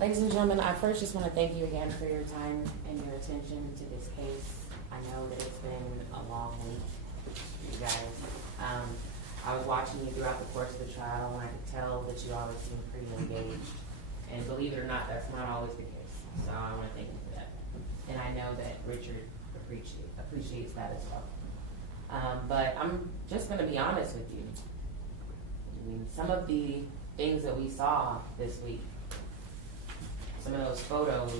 Ladies and gentlemen, I first just want to thank you again for your time and your attention to this case. I know that it's been a long week for you guys. I was watching you throughout the course of the trial, and I could tell that you always seem pretty engaged. And believe it or not, that's not always the case. So I want to thank you for that. And I know that Richard appreciates that as well. But I'm just going to be honest with you. I mean, some of the things that we saw this week, some of those photos,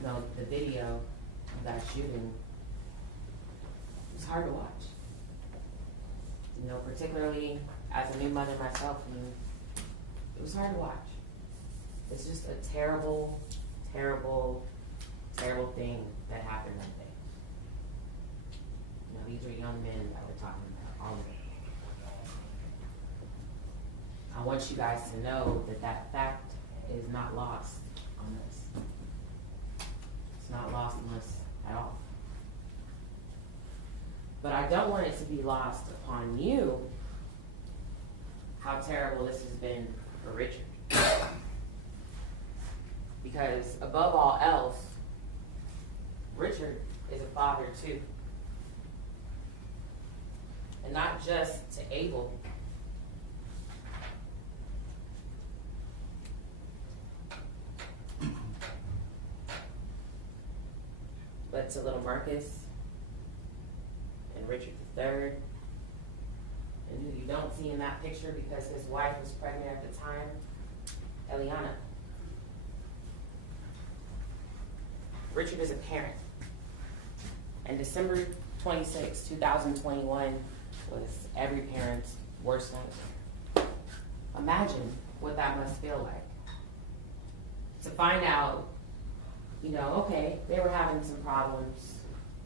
the video of that shooting, it's hard to watch. Particularly as a new mother myself, it was hard to watch. It's just a terrible, terrible, terrible thing that happened that day. These are young men that we're talking about, all of them. I want you guys to know that fact is not lost on us. It's not lost on us at all. But I don't want it to be lost upon you how terrible this has been for Richard. Because above all else, Richard is a father too. And not just to Abel, but to little Marcus and Richard III, and who you don't see in that picture because his wife was pregnant at the time, Eliana. Richard is a parent. And December 26, 2021 was every parent's worst nightmare. Imagine what that must feel like. To find out, okay, they were having some problems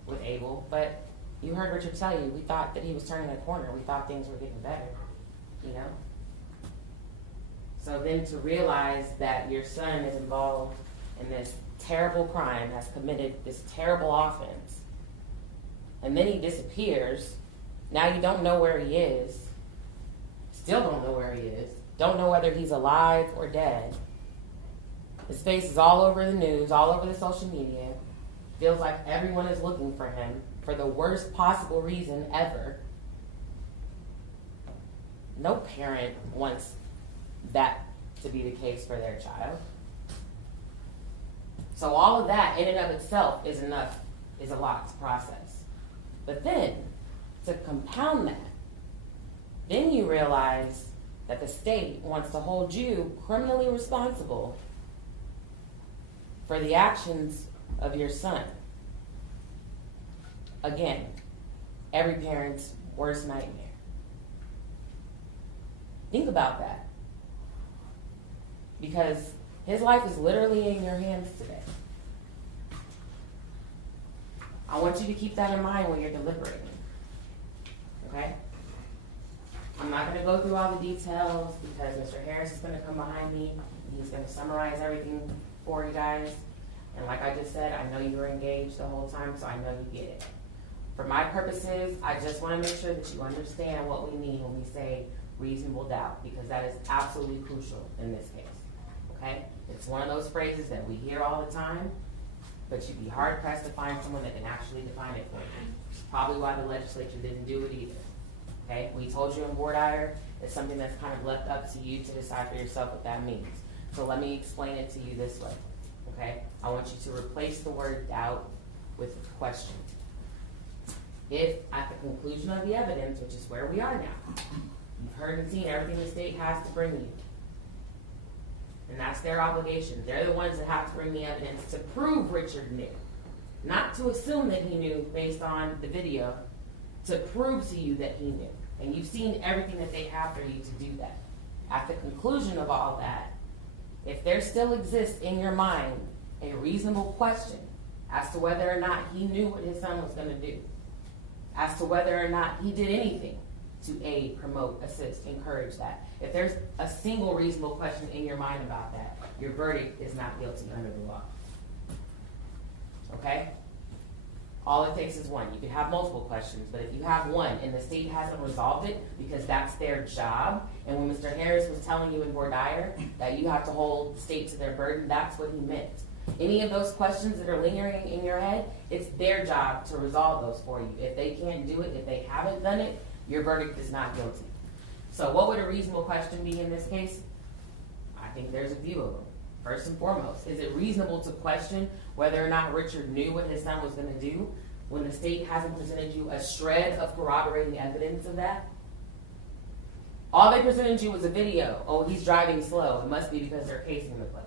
with Abel, but you heard Richard tell you, we thought that he was turning a corner. We thought things were getting better, So then to realize that your son is involved in this terrible crime, has committed this terrible offense, and then he disappears. Now you don't know where he is. Still don't know where he is. Don't know whether he's alive or dead. His face is all over the news, all over the social media. Feels like everyone is looking for him for the worst possible reason ever. No parent wants that to be the case for their child. So all of that in and of itself is a lot to process. But then, to compound that, then you realize that the state wants to hold you criminally responsible for the actions of your son. Again, every parent's worst nightmare. Think about that. Because his life is literally in your hands today. I want you to keep that in mind when you're deliberating. Okay? I'm not going to go through all the details because Mr. Harris is going to come behind me. He's going to summarize everything for you guys. And like I just said, I know you were engaged the whole time, so I know you get it. For my purposes, I just want to make sure that you understand what we mean when we say reasonable doubt, because that is absolutely crucial in this case. Okay? It's one of those phrases that we hear all the time, but you'd be hard-pressed to find someone that can actually define it for you. It's probably why the legislature didn't do it either. Okay? We told you in board ire, it's something that's kind of left up to you to decide for yourself what that means. So let me explain it to you this way. Okay? I want you to replace the word doubt with question. If at the conclusion of the evidence, which is where we are now, you've heard and seen everything the state has to bring you, and that's their obligation. They're the ones that have to bring the evidence to prove Richard knew. Not to assume that he knew based on the video, to prove to you that he knew. And you've seen everything that they have for you to do that. At the conclusion of all that, if there still exists in your mind a reasonable question as to whether or not he knew what his son was going to do, as to whether or not he did anything to aid, promote, assist, encourage that. If there's a single reasonable question in your mind about that, your verdict is not guilty under the law. Okay? All it takes is one. You can have multiple questions, but if you have one and the state hasn't resolved it because that's their job, and when Mr. Harris was telling you in Bordire that you have to hold the state to their burden, that's what he meant. Any of those questions that are lingering in your head, it's their job to resolve those for you. If they can't do it, if they haven't done it, your verdict is not guilty. So what would a reasonable question be in this case? I think there's a few of them. First and foremost, is it reasonable to question whether or not Richard knew what his son was going to do when the state hasn't presented you a shred of corroborating evidence of that? All they presented you was a video. Oh, he's driving slow. It must be because they're casing the place.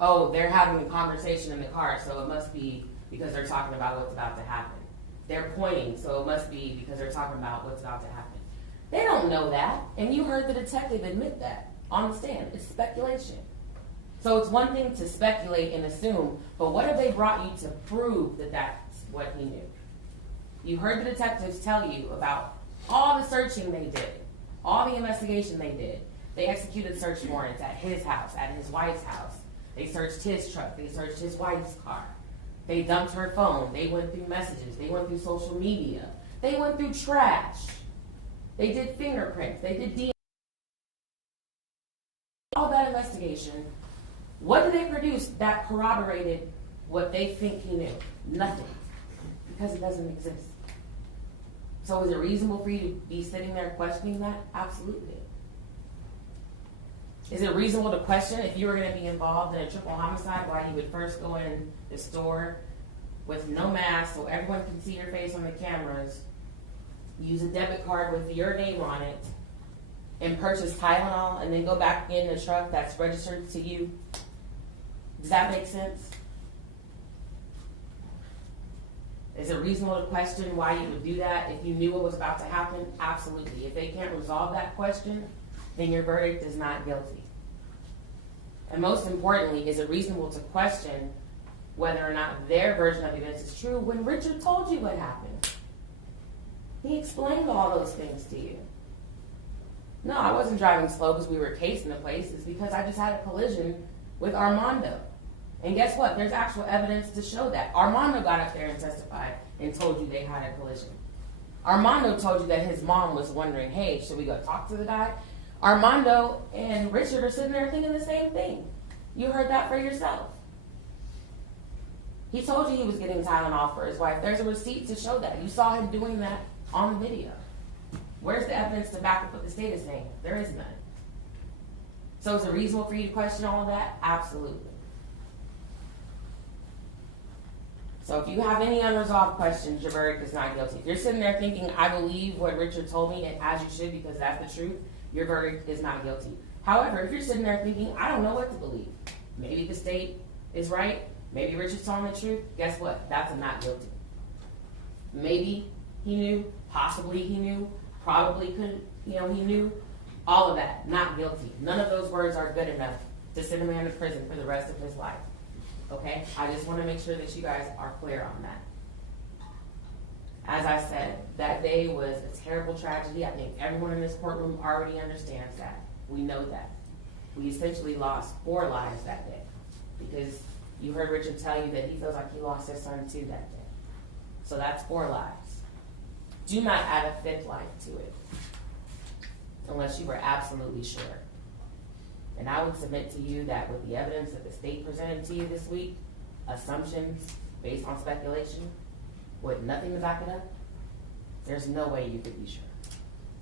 Oh, they're having a conversation in the car, so it must be because they're talking about what's about to happen. They're pointing, so it must be because they're talking about what's about to happen. They don't know that, and you heard the detective admit that on the stand. It's speculation. So it's one thing to speculate and assume, but what have they brought you to prove that that's what he knew? You heard the detectives tell you about all the searching they did, all the investigation they did. They executed search warrants at his house, at his wife's house. They searched his truck. They searched his wife's car. They dumped her phone. They went through messages. They went through social media. They went through trash. They did fingerprints. They did DNA. All that investigation. What did they produce that corroborated what they think he knew? Nothing. Because it doesn't exist. So is it reasonable for you to be sitting there questioning that? Absolutely. Is it reasonable to question if you were going to be involved in a triple homicide, why you would first go in the store with no mask so everyone can see your face on the cameras, use a debit card with your name on it, and purchase Tylenol and then go back in the truck that's registered to you? Does that make sense? Is it reasonable to question why you would do that if you knew what was about to happen? Absolutely. If they can't resolve that question, then your verdict is not guilty. And most importantly, is it reasonable to question whether or not their version of events is true when Richard told you what happened? He explained all those things to you. No, I wasn't driving slow because we were casing the place. It's because I just had a collision with Armando. And guess what? There's actual evidence to show that. Armando got up there and testified and told you they had a collision. Armando told you that his mom was wondering, hey, should we go talk to the guy? Armando and Richard are sitting there thinking the same thing. You heard that for yourself. He told you he was getting Tylenol for his wife. There's a receipt to show that. You saw him doing that on the video. Where's the evidence to back up what the state is saying? There is none. So is it reasonable for you to question all of that? Absolutely. So if you have any unresolved questions, your verdict is not guilty. If you're sitting there thinking, I believe what Richard told me, and as you should because that's the truth, your verdict is not guilty. However, if you're sitting there thinking, I don't know what to believe, maybe the state is right, maybe Richard's telling the truth, guess what? That's a not guilty. Maybe he knew, possibly he knew, probably couldn't, he knew. All of that, not guilty. None of those words are good enough to send a man to prison for the rest of his life. Okay? I just want to make sure that you guys are clear on that. As I said, that day was a terrible tragedy. I think everyone in this courtroom already understands that. We know that. We essentially lost 4 lives that day because you heard Richard tell you that he feels like he lost his son too that day. So that's 4 lives. Do not add a 5th life to it unless you were absolutely sure. And I would submit to you that with the evidence that the state presented to you this week, assumptions based on speculation, with nothing to back it up, there's no way you could be sure.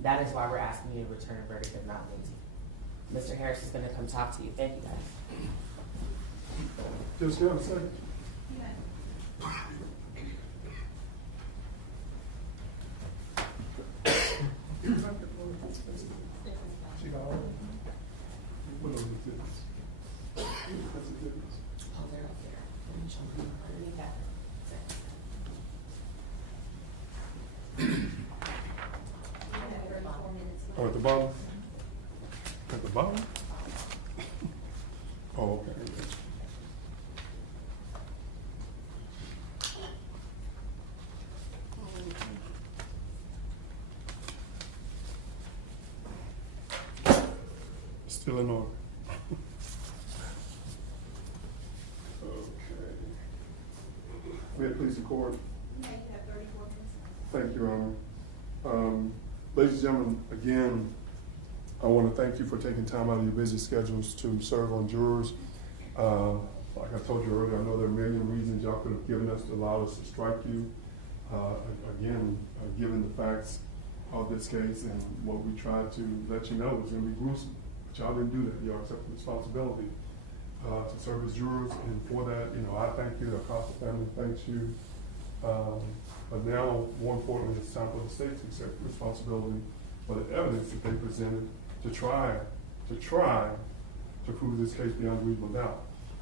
That is why we're asking you to return a verdict of not guilty. Mr. Harris is going to come talk to you. Thank you, guys. Just go a second. She got all of them. What are the difference? That's the difference. Oh, they're up there. Let me show them underneath that. Oh, at the bottom? At the bottom? Oh, okay. Still in order. Okay. May it please the court. You have 34 minutes. Thank you, Your Honor. Ladies and gentlemen, again, I want to thank you for taking time out of your busy schedules to serve on jurors. Like I told you earlier, I know there are a million reasons y'all could have given us to allow us to strike you. Again, given the facts of this case and what we tried to let you know was going to be gruesome. But y'all didn't do that. Y'all accepted the responsibility to serve as jurors, and for that, I thank you. The Acosta family thanks you. But now, more importantly, it's time for the state to accept responsibility for the evidence that they presented to try to prove this case beyond reasonable doubt.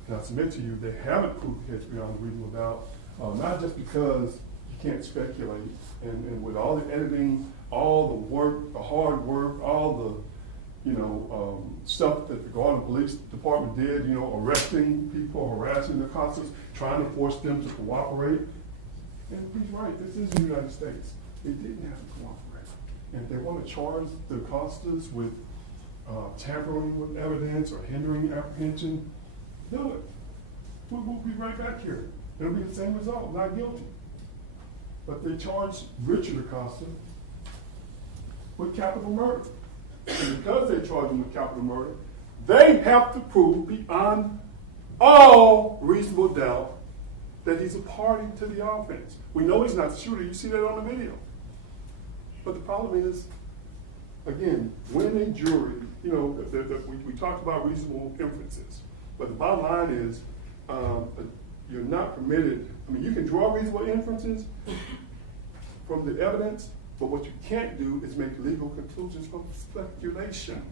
And I submit to you, they haven't proved the case beyond reasonable doubt, not just because you can't speculate, and with all the editing, all the work, the hard work, all the stuff that the Garland Police Department did, arresting people, harassing the Acostas, trying to force them to cooperate. And he's right, this is the United States. They didn't have to cooperate. And if they want to charge the Acostas with tampering with evidence or hindering apprehension, do it. We'll be right back here. It'll be the same result, not guilty. But they charged Richard Acosta with capital murder. And because they charge him with capital murder, they have to prove beyond all reasonable doubt that he's a party to the offense. We know he's not the shooter. You see that on the video. But the problem is, again, when a jury, we talked about reasonable inferences, but the bottom line is you're not permitted. You can draw reasonable inferences from the evidence, but what you can't do is make legal conclusions from speculation.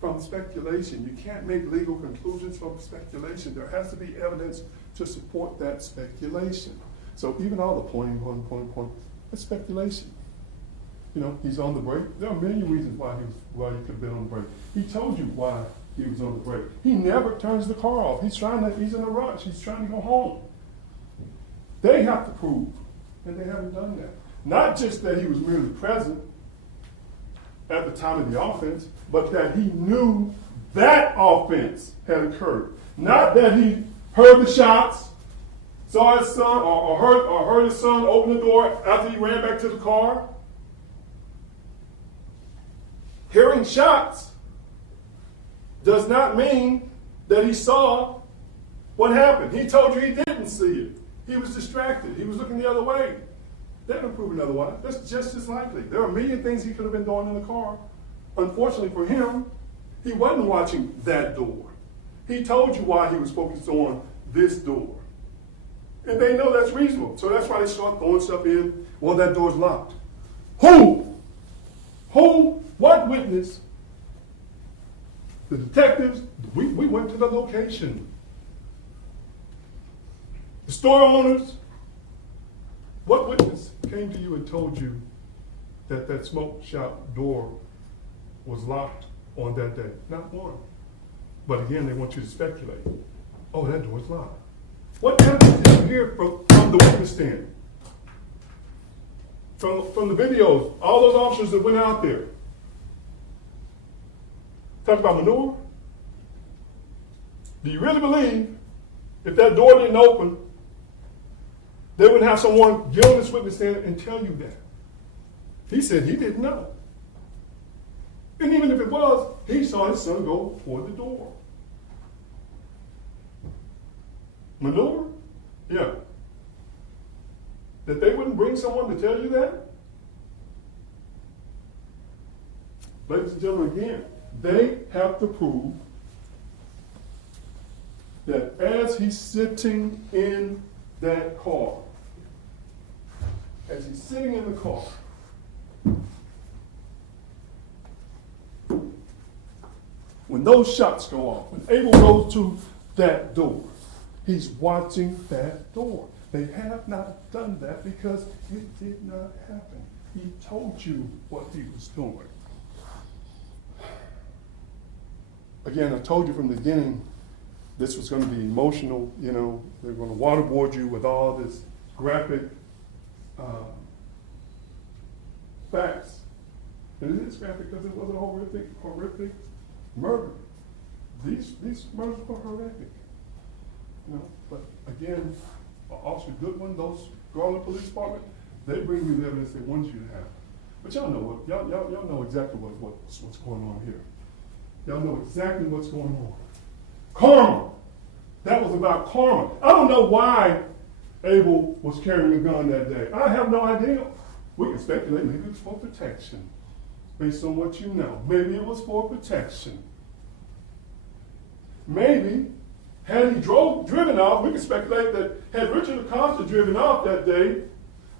From speculation. You can't make legal conclusions from speculation. There has to be evidence to support that speculation. So even all the point, it's speculation. He's on the break. There are many reasons why he could have been on the break. He told you why he was on the break. He never turns the car off. He's in a rush. He's trying to go home. They have to prove, and they haven't done that. Not just that he was merely present at the time of the offense, but that he knew that offense had occurred. Not that he heard the shots, saw his son, or heard his son open the door after he ran back to the car. Hearing shots does not mean that he saw what happened. He told you he didn't see it. He was distracted. He was looking the other way. That don't prove otherwise. That's just as likely. There are a million things he could have been doing in the car. Unfortunately for him, he wasn't watching that door. He told you why he was focused on this door. And they know that's reasonable. So that's why they start throwing stuff in. Well, that door's locked. Who? What witness? The detectives, we went to the location. The store owners, what witness came to you and told you that smoke shop door was locked on that day? Not one. But again, they want you to speculate. Oh, that door's locked. What evidence did you hear from the witness stand? From the videos, all those officers that went out there. Talk about manure. Do you really believe if that door didn't open, they wouldn't have someone get on this witness stand and tell you that? He said he didn't know. And even if it was, he saw his son go toward the door. Manure? Yeah. That they wouldn't bring someone to tell you that? Ladies and gentlemen, again, they have to prove that as he's sitting in that car, as he's sitting in the car, when those shots go off, when Abel goes to that door, he's watching that door. They have not done that because it did not happen. He told you what he was doing. Again, I told you from the beginning, this was going to be emotional. They're going to waterboard you with all this graphic facts. And it is graphic because it was a horrific murder. These murders were horrific. But again, Officer Goodwin, those Garland Police Department, they bring you the evidence they want you to have. But y'all know what, y'all know exactly what's going on here. Y'all know exactly what's going on. Karma. That was about karma. I don't know why Abel was carrying a gun that day. I have no idea. We can speculate. Maybe it was for protection, based on what you know. Maybe it was for protection. Maybe, had he driven off, we can speculate that had Richard Acosta driven off that day,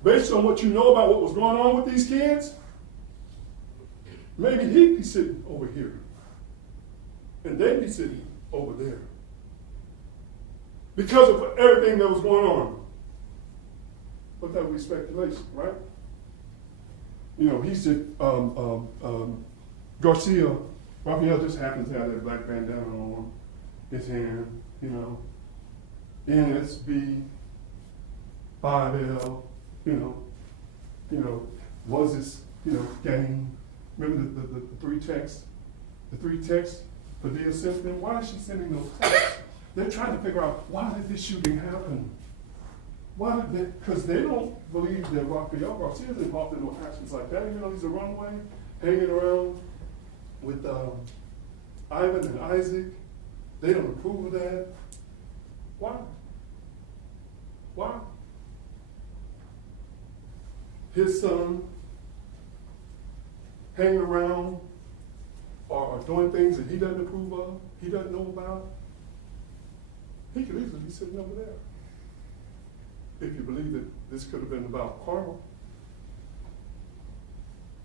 based on what you know about what was going on with these kids, maybe he'd be sitting over here, and they'd be sitting over there, because of everything that was going on. But that would be speculation, right? You know, he said, Garcia, Raphael just happens to have that black bandana on his hand, you know, NSB, 5L, you know, was this, you know, gang. Remember the three texts? The three texts Padilla sent them? Why is she sending those texts? They're trying to figure out, why did this shooting happen? Why did they, because they don't believe that Raphael Garcia is involved in no actions like that. You know, he's a runaway, hanging around with Ivan and Isaac. They don't approve of that. Why? Why? His son hanging around or doing things that he doesn't approve of, he doesn't know about. He could easily be sitting over there. If you believe that this could have been about karma.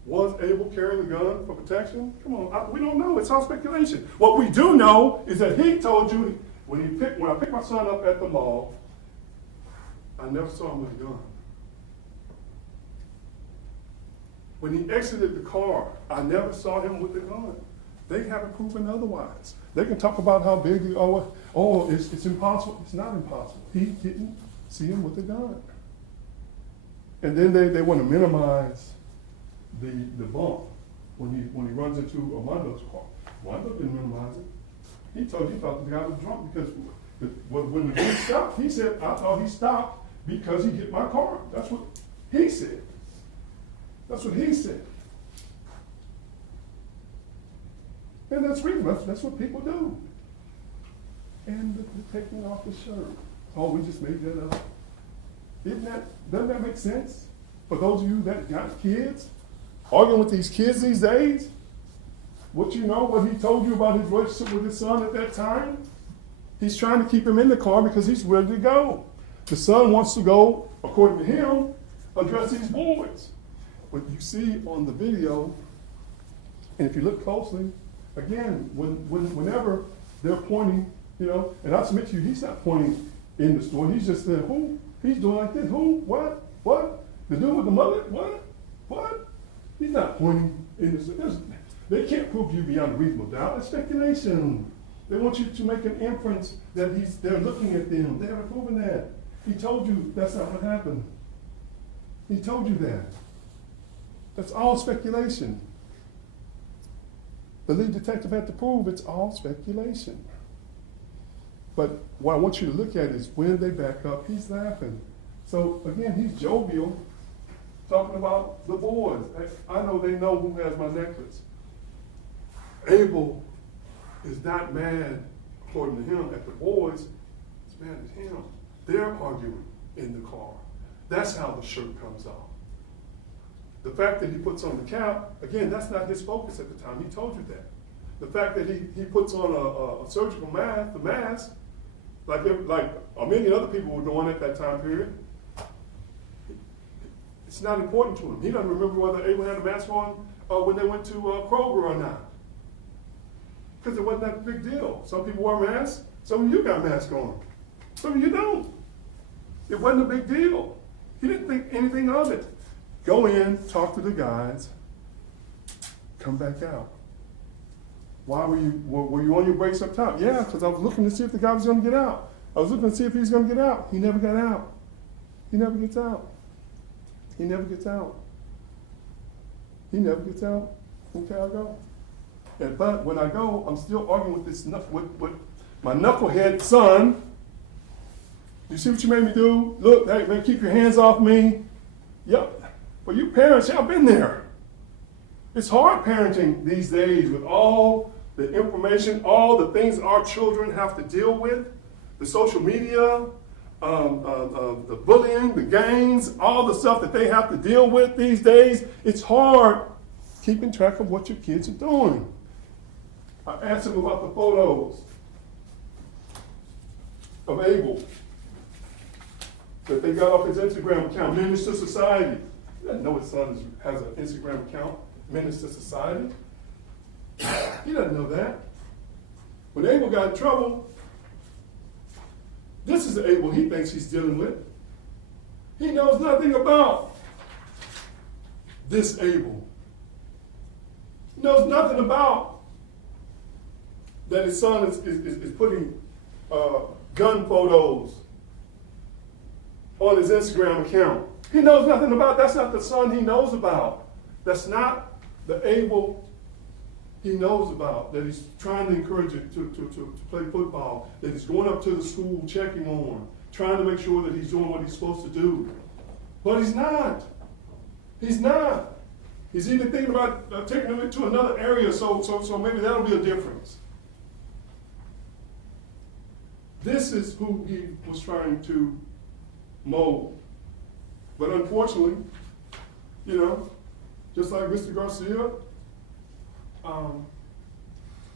Was Abel carrying the gun for protection? Come on, we don't know. It's all speculation. What we do know is that he told you when I picked my son up at the mall, I never saw him with a gun. When he exited the car, I never saw him with a gun. They haven't proven otherwise. They can talk about how big you are. Oh, it's impossible. It's not impossible. He didn't see him with a gun. And then they want to minimize the bump when he runs into Armando's car. Armando didn't minimize it. He told you he thought the guy was drunk because when the dude stopped, he said, I thought he stopped because he hit my car. That's what he said. That's what he said. And that's reasonable. That's what people do. And the taking off the shirt. Oh, we just made that up. Doesn't that make sense? For those of you that got kids, arguing with these kids these days, what you know, what he told you about his relationship with his son at that time, he's trying to keep him in the car because he's ready to go. The son wants to go, according to him, address these boys. But you see on the video, and if you look closely, again, whenever they're pointing, you know, and I submit to you, he's not pointing in the store. He's just saying, who? He's doing like this. Who? What? What? The dude with the mullet? What? What? He's not pointing in the store. They can't prove you beyond a reasonable doubt. It's speculation. They want you to make an inference that they're looking at them. They haven't proven that. He told you that's not what happened. He told you that. That's all speculation. The lead detective had to prove it's all speculation. But what I want you to look at is when they back up, he's laughing. So again, he's jovial, talking about the boys. I know they know who has my necklace. Abel is not mad, according to him, at the boys. He's mad at him. They're arguing in the car. That's how the shirt comes off. The fact that he puts on the cap, again, that's not his focus at the time. He told you that. The fact that he puts on a surgical mask, the mask, like a million other people were doing at that time period, it's not important to him. He doesn't remember whether Abel had a mask on when they went to Kroger or not. Because it wasn't that big deal. Some people wear masks. Some of you got masks on. Some of you don't. It wasn't a big deal. He didn't think anything of it. Go in, talk to the guys, come back out. Why were you on your brakes up top? Yeah, because I was looking to see if the guy was going to get out. I was looking to see if he was going to get out. He never got out. He never gets out. He never gets out. He never gets out. Okay, I'll go. But when I go, I'm still arguing with this with my knucklehead son You see what you made me do? Look, hey, man, keep your hands off me. Yep. But you parents, y'all been there. It's hard parenting these days with all the information, all the things our children have to deal with, the social media, the bullying, the gangs, all the stuff that they have to deal with these days. It's hard keeping track of what your kids are doing. I asked him about the photos of Abel that they got off his Instagram account, Menace to Society. He doesn't know his son has an Instagram account, Menace to Society. He doesn't know that. When Abel got in trouble, this is the Abel he thinks he's dealing with. He knows nothing about this Abel. He knows nothing about that his son is putting gun photos on his Instagram account. He knows nothing about, that's not the son he knows about. That's not the Abel he knows about, that he's trying to encourage it to play football, that he's going up to the school checking on, trying to make sure that he's doing what he's supposed to do. But he's not. He's not. He's even thinking about taking him to another area, so maybe that'll be a difference. This is who he was trying to mold. But unfortunately, just like Mr. Garcia,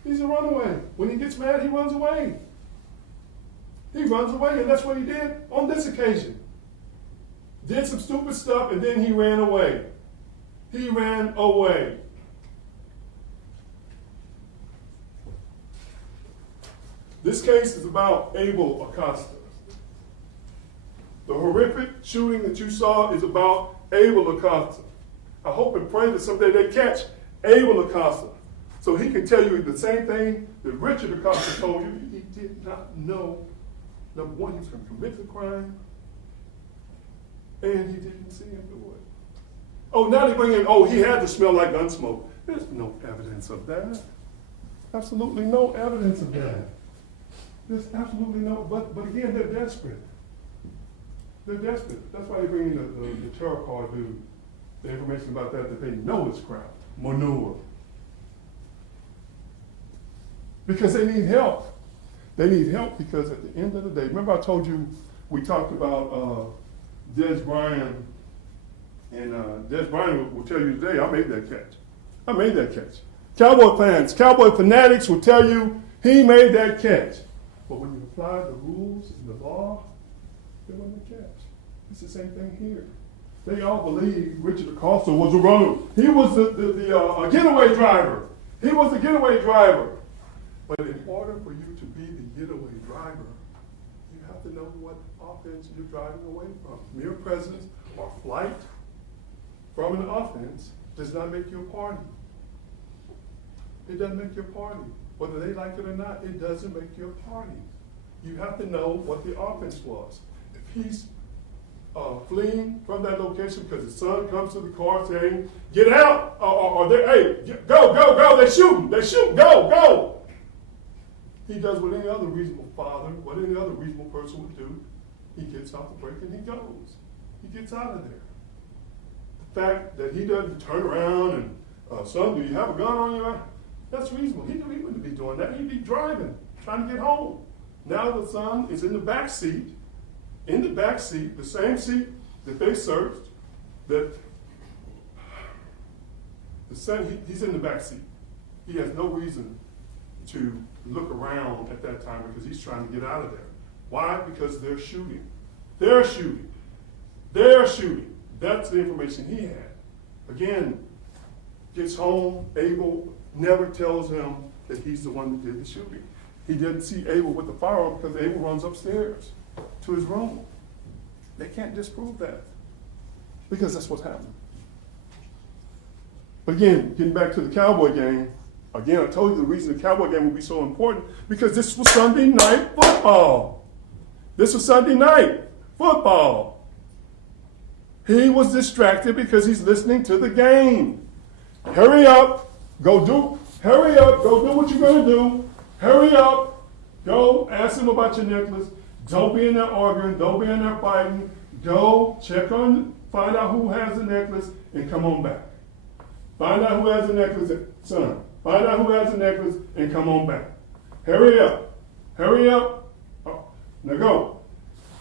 he's a runaway. When he gets mad, he runs away. He runs away, and that's what he did on this occasion. Did some stupid stuff, and then he ran away. He ran away. This case is about Abel Acosta. The horrific shooting that you saw is about Abel Acosta. I hope and pray that someday they catch Abel Acosta so he can tell you the same thing that Richard Acosta told you. He did not know, number one, he was going to commit the crime, and he didn't see him do it. Oh, now they bring in, he had to smell like gun smoke. There's no evidence of that. Absolutely no evidence of that. There's absolutely no, but again, they're desperate. They're desperate. That's why they bring in the tarot card dude. The information about that they know is crap. Manure. Because they need help. They need help because at the end of the day, remember I told you, we talked about Des Bryant, and Des Bryant will tell you today, I made that catch. I made that catch. Cowboy fans, Cowboy fanatics will tell you he made that catch. But when you apply the rules and the law, there wasn't a catch. It's the same thing here. They all believe Richard Acosta was a runner. He was the getaway driver. He was the getaway driver. But in order for you to be the getaway driver, you have to know what offense you're driving away from. Mere presence or flight from an offense does not make you a party. It doesn't make you a party. Whether they like it or not, it doesn't make you a party. You have to know what the offense was. If he's fleeing from that location because his son comes to the car saying, get out, or go, they're shooting, go. He does what any other reasonable father, what any other reasonable person would do. He gets off the brake and he goes. He gets out of there. The fact that he doesn't turn around and, son, do you have a gun on you? That's reasonable. He wouldn't be doing that. He'd be driving, trying to get home. Now the son is in the back seat, the same seat that they searched, that the son, he's in the back seat. He has no reason to look around at that time because he's trying to get out of there. Why? Because they're shooting. That's the information he had. Again, gets home, Abel never tells him that he's the one that did the shooting. He didn't see Abel with the firearm because Abel runs upstairs to his room. They can't disprove that because that's what's happening. But again, getting back to the Cowboy game, again, I told you the reason the Cowboy game would be so important because this was Sunday night football. He was distracted because he's listening to the game. Hurry up, go do what you're going to do. Hurry up, go ask him about your necklace. Don't be in there arguing. Don't be in there fighting. Go find out who has the necklace and come on back. Find out who has the necklace, son. Find out who has the necklace and come on back. Hurry up. Hurry up. Oh, now go.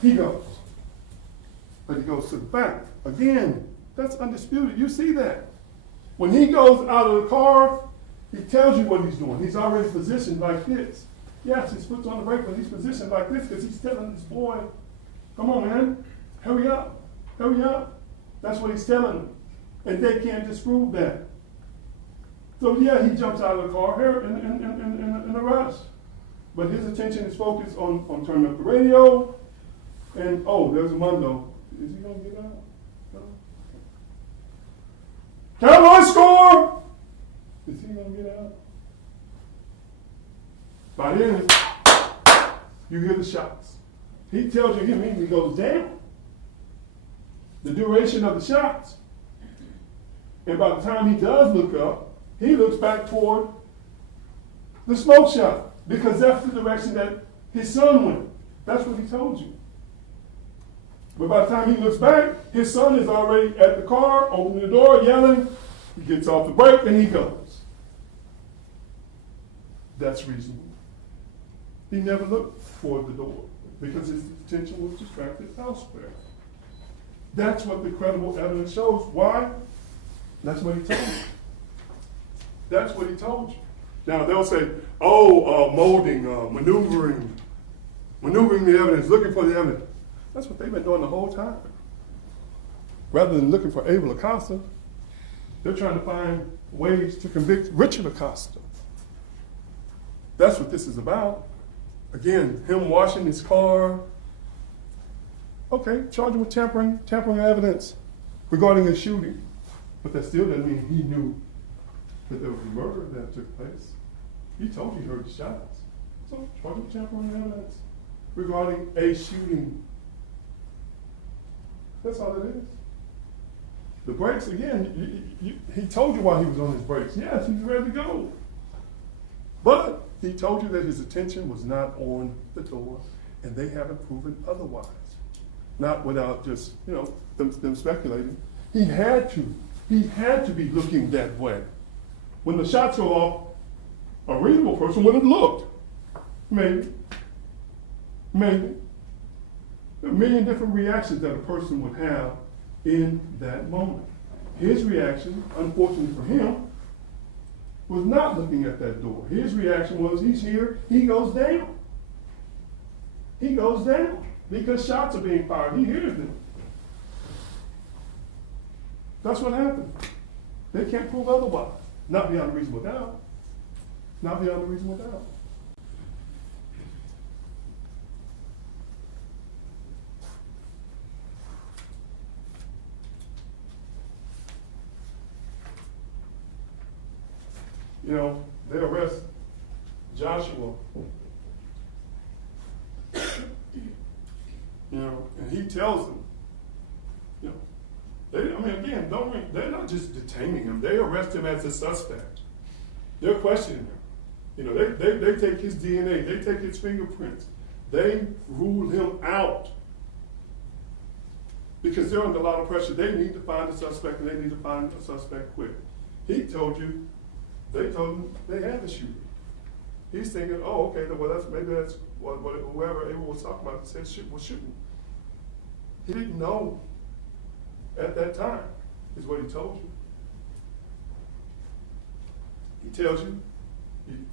He goes. But he goes to the back. Again, that's undisputed. You see that. When he goes out of the car, he tells you what he's doing. He's already positioned like this. Yes, his foot's on the brake, but he's positioned like this because he's telling this boy, come on, man. Hurry up. Hurry up. That's what he's telling them. And they can't disprove that. So yeah, he jumps out of the car here in a rush. But his attention is focused on turning up the radio. And oh, there's a Mundo. Is he gonna get out? No. Cowboys score! Is he gonna get out? By then, you hear the shots. He tells you he immediately goes down. The duration of the shots. And by the time he does look up, he looks back toward the smoke shop because that's the direction that his son went. That's what he told you. But by the time he looks back, his son is already at the car, opening the door, yelling. He gets off the brake and he goes. That's reasonable. He never looked toward the door because his attention was distracted elsewhere. That's what the credible evidence shows. Why? That's what he told you. That's what he told you. Now they'll say, molding, maneuvering the evidence, looking for the evidence. That's what they've been doing the whole time. Rather than looking for Abel Acosta, they're trying to find ways to convict Richard Acosta. That's what this is about. Again, him washing his car. Okay, charge him with tampering evidence regarding a shooting. But that still doesn't mean he knew that there was a murder that took place. He told you he heard the shots. So charge him with tampering evidence regarding a shooting. That's all it is. The brakes, again, he told you while he was on his brakes. Yes, he's ready to go. But he told you that his attention was not on the door, and they haven't proven otherwise. Not without just, them speculating. He had to be looking that way. When the shots go off, a reasonable person would have looked. Maybe. There are a million different reactions that a person would have in that moment. His reaction, unfortunately for him, was not looking at that door. His reaction was, he's here, he goes down. He goes down because shots are being fired. He hears them. That's what happened. They can't prove otherwise. Not beyond a reasonable doubt. Not beyond a reasonable doubt. They arrest Joshua. And he tells them, they're not just detaining him. They arrest him as a suspect. They're questioning him. They take his DNA. They take his fingerprints. They rule him out because they're under a lot of pressure. They need to find a suspect, and they need to find a suspect quick. He told you. They told him they had the shooter. He's thinking, maybe that's what whoever Abel was talking about said was shooting. He didn't know at that time, is what he told you. He tells you,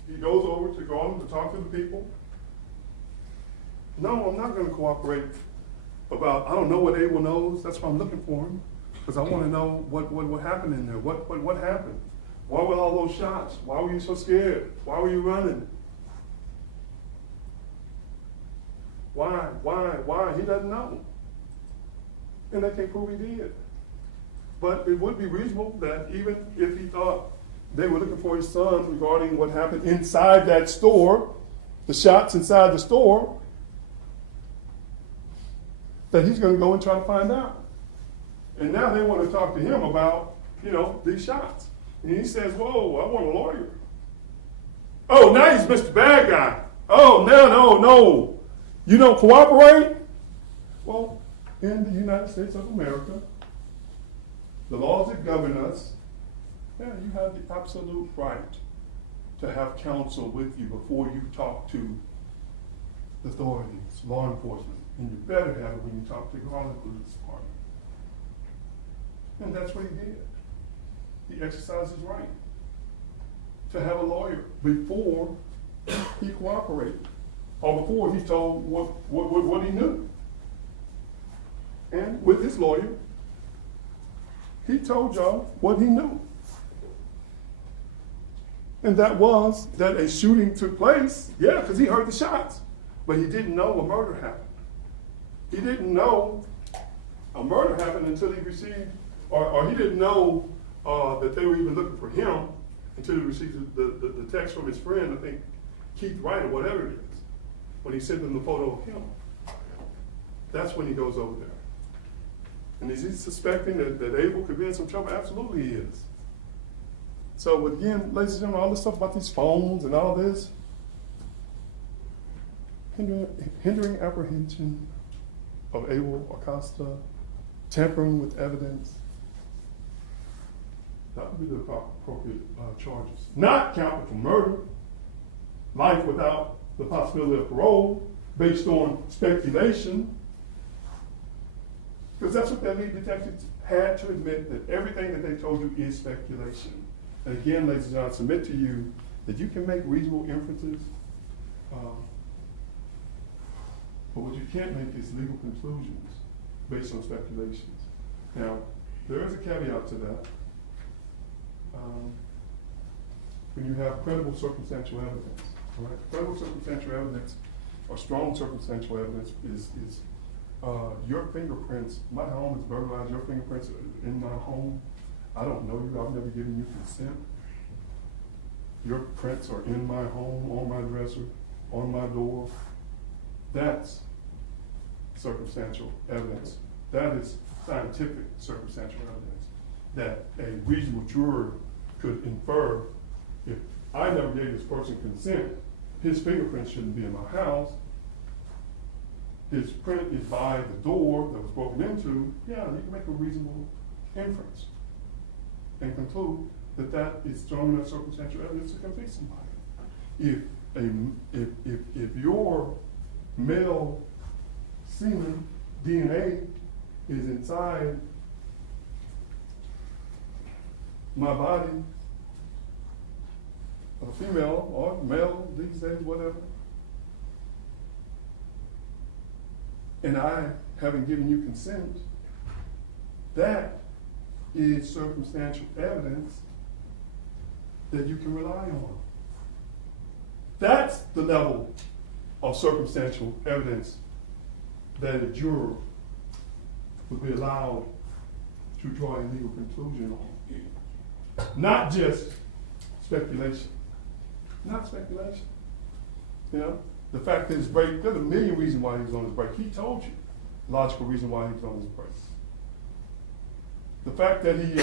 he goes over to Garland to talk to the people. No, I'm not going to cooperate I don't know what Abel knows. That's why I'm looking for him, because I want to know what happened in there. What happened? Why were all those shots? Why were you so scared? Why were you running? Why? He doesn't know. And they can't prove he did. But it would be reasonable that even if he thought they were looking for his son regarding what happened inside that store, the shots inside the store, that he's going to go and try to find out. And now they want to talk to him about, these shots. And he says, whoa, I want a lawyer. Oh, now he's Mr. Bad Guy. Oh, no. You don't cooperate? Well, in the United States of America, the laws that govern us, yeah, you have the absolute right to have counsel with you before you talk to the authorities, law enforcement. And you better have it when you talk to the Garland Police Department. And that's what he did. He exercised his right to have a lawyer before he cooperated, or before he told what he knew. And with his lawyer, he told y'all what he knew. And that was that a shooting took place, yeah, because he heard the shots, but he didn't know a murder happened. He didn't know a murder happened until he received, or he didn't know that they were even looking for him until he received the text from his friend, I think Keith Wright or whatever it is, when he sent him the photo of him. That's when he goes over there. And is he suspecting that Abel could be in some trouble? Absolutely he is. So again, ladies and gentlemen, all this stuff about these phones and all this, hindering apprehension of Abel Acosta, tampering with evidence, that would be the appropriate charges. Not capital murder, life without the possibility of parole, based on speculation, because that's what that lead detectives had to admit, that everything that they told you is speculation. And again, ladies and gentlemen, I submit to you that you can make reasonable inferences, but what you can't make is legal conclusions based on speculations. Now, there is a caveat to that. When you have credible circumstantial evidence, all right? Credible circumstantial evidence or strong circumstantial evidence is your fingerprints. My home is burglarized. Your fingerprints are in my home. I don't know you. I've never given you consent. Your prints are in my home, on my dresser, on my door. That's circumstantial evidence. That is scientific circumstantial evidence that a reasonable juror could infer. If I never gave this person consent, his fingerprints shouldn't be in my house. His print is by the door that was broken into. Yeah, you can make a reasonable inference and conclude that that is strong enough circumstantial evidence to convict somebody. If your male semen DNA is inside my body, a female or male these days, whatever, and I haven't given you consent, that is circumstantial evidence that you can rely on. That's the level of circumstantial evidence that a juror would be allowed to draw a legal conclusion on. Not just speculation. Not speculation. You know, the fact that his break, there's a million reasons why he was on his break. He told you logical reason why he was on his break. The fact that he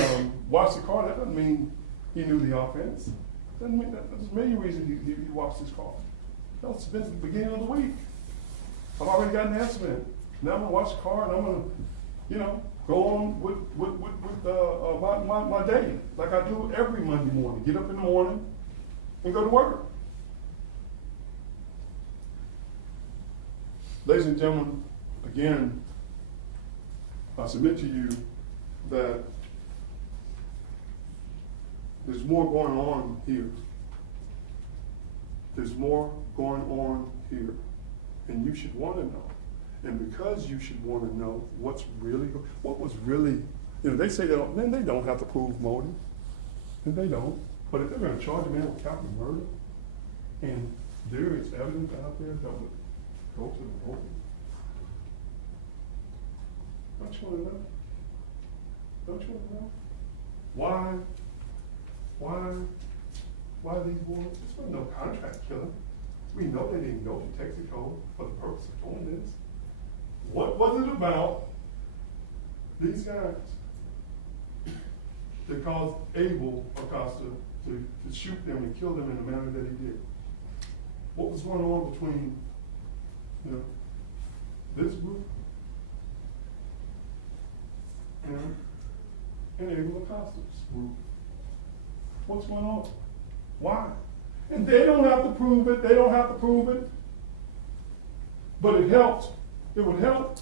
watched the car, that doesn't mean he knew the offense. Doesn't mean that. There's a million reasons he watched his car. That's been the beginning of the week. I've already got an estimate. Now I'm gonna watch the car and I'm gonna, you know, go on with my day like I do every Monday morning. Get up in the morning and go to work. Ladies and gentlemen, again, I submit to you that there's more going on here. There's more going on here, and you should want to know. And because you should want to know what was really, you know, they say they don't have to prove motive, and they don't. But if they're going to charge a man with capital murder, and there is evidence out there that would go to the vote, don't you want to know? Don't you want to know? Why these boys? This was no contract killing. We know they didn't go to Texaco for the purpose of doing this. What was it about these guys that caused Abel Acosta to shoot them and kill them in the manner that he did? What was going on between, you know, this group, and Abel Acosta's group. What's going on? Why? And they don't have to prove it. They don't have to prove it. But it helps. It would help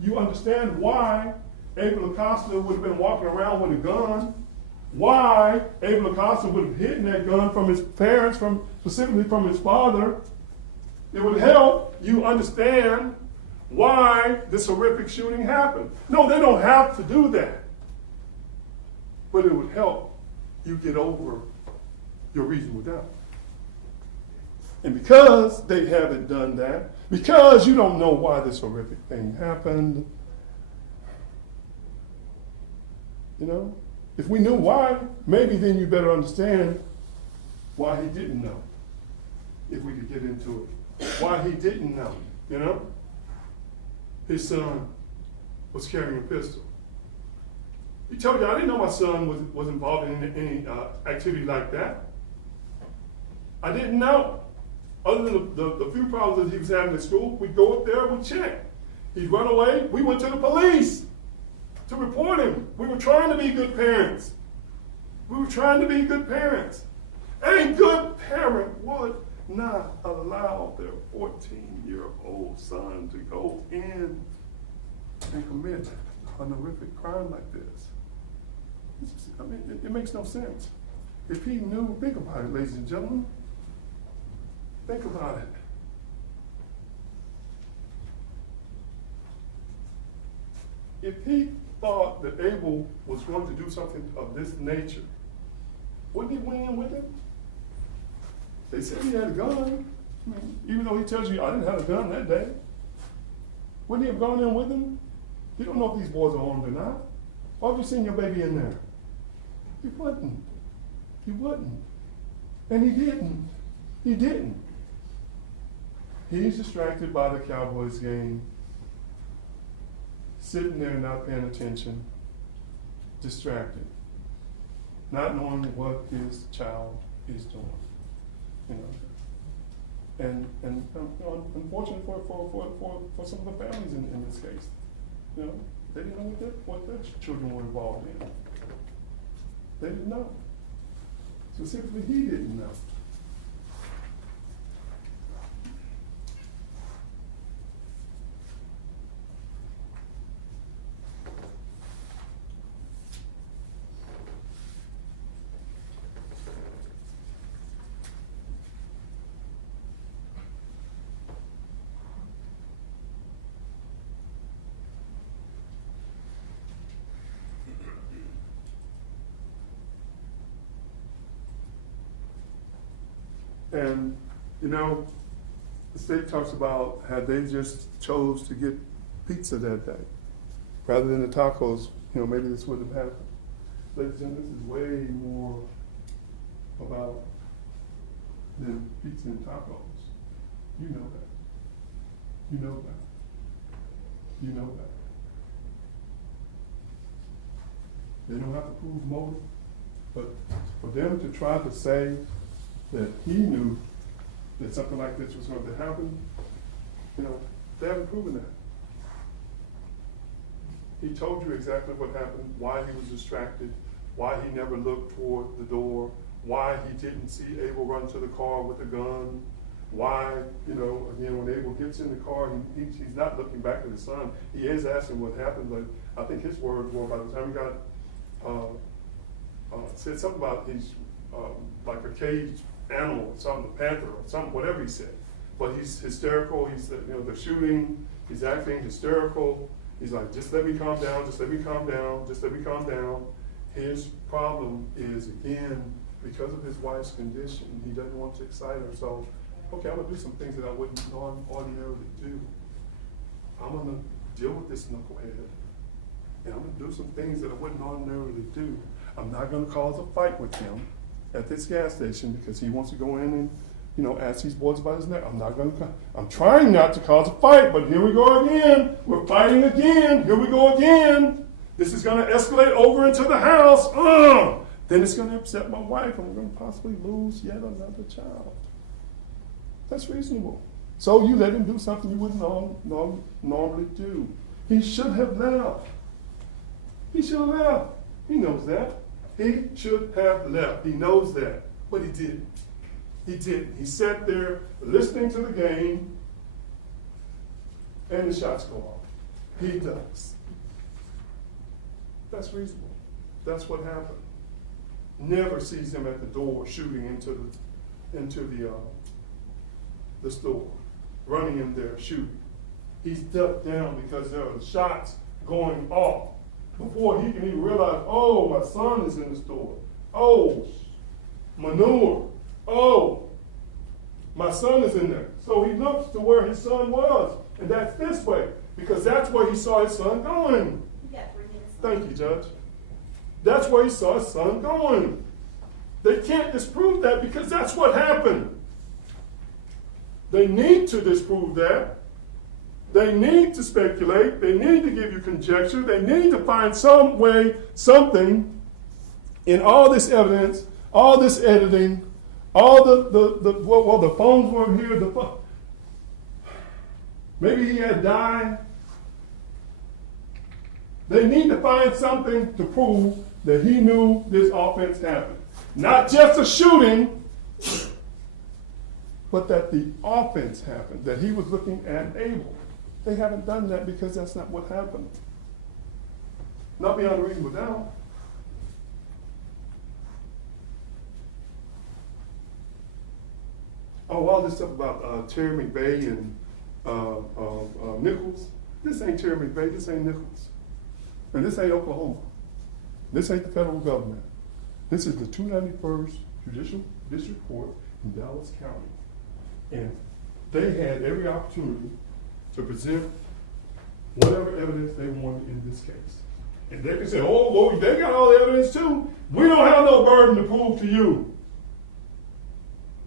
you understand why Abel Acosta would have been walking around with a gun. Why Abel Acosta would have hidden that gun from his parents, specifically from his father. It would help you understand why this horrific shooting happened. No, they don't have to do that. But it would help you get over your reasonable doubt. And because they haven't done that, because you don't know why this horrific thing happened, you know, if we knew why, maybe then you better understand why he didn't know. If we could get into it. Why he didn't know, you know? His son was carrying a pistol. He told you, I didn't know my son was involved in any activity like that. I didn't know. Other than the few problems that he was having at school, we'd go up there, we'd check. He'd run away. We went to the police to report him. We were trying to be good parents. We were trying to be good parents. A good parent would not allow their 14-year-old son to go in and commit a horrific crime like this. I mean, it makes no sense. If he knew, think about it, ladies and gentlemen. Think about it. If he thought that Abel was going to do something of this nature, wouldn't he went in with him? They said he had a gun. I mean, even though he tells you, I didn't have a gun that day. Wouldn't he have gone in with him? You don't know if these boys are armed or not. Why have you seen your baby in there? He wouldn't. He wouldn't. And he didn't. He didn't. He's distracted by the Cowboys game, sitting there not paying attention, distracted, not knowing what his child is doing. You know, and unfortunately for some of the families in this case, you know, they didn't know what their children were involved in. They didn't know. Specifically, he didn't know. And, you know, the state talks about how they just chose to get pizza that day rather than the tacos. You know, maybe this wouldn't have happened. Ladies and gentlemen, this is way more about than pizza and tacos. You know that. You know that. You know that. They don't have to prove motive, but for them to try to say that he knew that something like this was going to happen, you know, they haven't proven that. He told you exactly what happened, why he was distracted, why he never looked toward the door, why he didn't see Abel run to the car with a gun, why, you know, again, when Abel gets in the car, he's not looking back at his son. He is asking what happened, but I think his words were, by the time he got, said something about he's like a caged animal or something, a panther or something, whatever he said. But he's hysterical, he's, you know, they're shooting, he's acting hysterical. He's like, just let me calm down, just let me calm down, just let me calm down. His problem is, again, because of his wife's condition, he doesn't want to excite her. So, okay, I'm gonna do some things that I wouldn't ordinarily do. I'm gonna deal with this knucklehead, and I'm gonna do some things that I wouldn't ordinarily do. I'm not gonna cause a fight with him at this gas station because he wants to go in and, you know, ask these boys about his neck. I'm trying not to cause a fight, but here we go again. We're fighting again. Here we go again. This is gonna escalate over into the house. Then it's gonna upset my wife and we're gonna possibly lose yet another child. That's reasonable. So you let him do something you wouldn't normally do. He should have left. He should have left. He knows that. He should have left. He knows that. But he didn't. He didn't. He sat there listening to the game, and the shots go off. He does. That's reasonable. That's what happened. Never sees him at the door shooting into the store, running in there shooting. He's ducked down because there are shots going off before he can even realize, oh, my son is in the store. Oh, manure. Oh, my son is in there. So he looks to where his son was, and that's this way, because that's where he saw his son going. You got 3 minutes. Thank you, Judge. That's where he saw his son going. They can't disprove that because that's what happened. They need to disprove that. They need to speculate. They need to give you conjecture. They need to find some way, something in all this evidence, all this editing, all the phones weren't here. Maybe he had died. They need to find something to prove that he knew this offense happened. Not just a shooting, but that the offense happened, that he was looking at Abel. They haven't done that because that's not what happened. Not beyond a reasonable doubt. Oh, all this stuff about Terry McVeigh and Nichols. This ain't Terry McVeigh, this ain't Nichols. And this ain't Oklahoma. This ain't the federal government. This is the 291st Judicial District Court in Dallas County. And they had every opportunity to present whatever evidence they wanted in this case. And they can say, oh, well, they got all the evidence too. We don't have no burden to prove to you.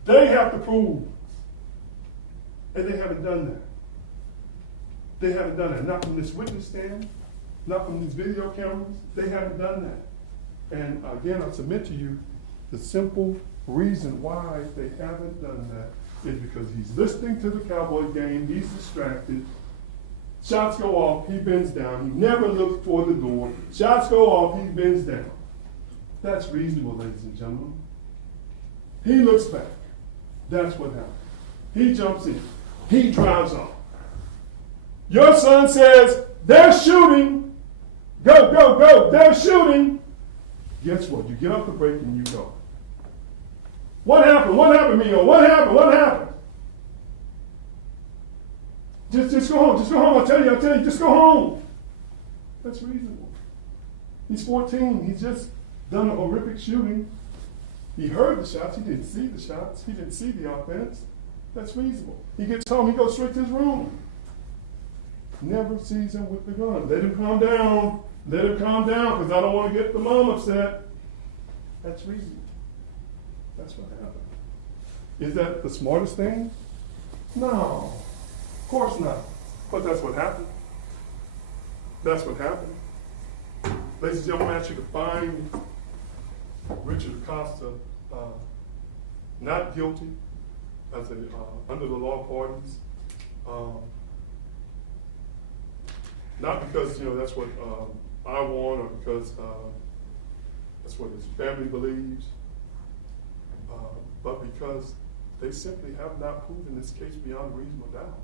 They have to prove. And they haven't done that. They haven't done that. Not from this witness stand, not from these video cameras. They haven't done that. And again, I submit to you, the simple reason why they haven't done that is because he's listening to the Cowboy game, he's distracted, shots go off, he bends down, he never looks toward the door, shots go off, he bends down. That's reasonable, ladies and gentlemen. He looks back. That's what happened. He jumps in. He drives off. Your son says, they're shooting. Go, go, go. They're shooting. Guess what? You get off the brake and you go. What happened? What happened, Mio? What happened? What happened? Just go home. Just go home. I'll tell you. Just go home. That's reasonable. He's 14. He's just done a horrific shooting. He heard the shots. He didn't see the shots. He didn't see the offense. That's reasonable. He gets home. He goes straight to his room. Never sees him with the gun. Let him calm down. Let him calm down because I don't want to get the mom upset. That's reasonable. That's what happened. Is that the smartest thing? No. Of course not. But that's what happened. That's what happened. Ladies and gentlemen, I ask you to find Richard Acosta not guilty as a under the law parties. Not because that's what I want or because that's what his family believes, but because they simply have not proven this case beyond reasonable doubt.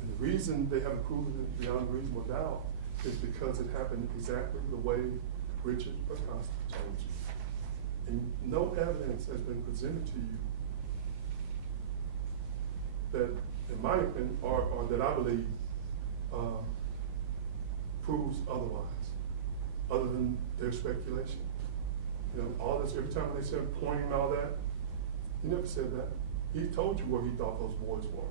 And the reason they haven't proven it beyond reasonable doubt is because it happened exactly the way Richard Acosta told you. And no evidence has been presented to you that, in my opinion, or that I believe, proves otherwise, other than their speculation. All this, every time they said pointing and all that, he never said that. He told you where he thought those boys were.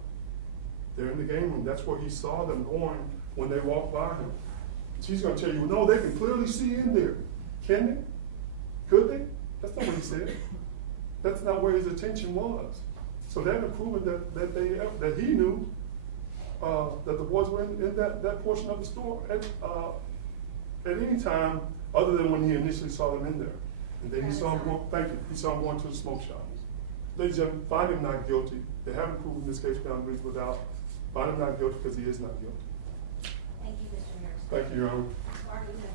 They're in the game room. That's where he saw them going when they walked by him. She's going to tell you, no, they can clearly see in there. Can they? Could they? That's not what he said. That's not where his attention was. So that had proven that he knew that the boys were in that portion of the store at any time other than when he initially saw them in there. And then he saw him go, he saw him going to the smoke shop. ladies and gentlemen, find him not guilty. They haven't proven this case beyond reasonable doubt. Find him not guilty because he is not guilty. Thank you, Mr. Harris. Thank you, Your Honor. Ms. Barton, you have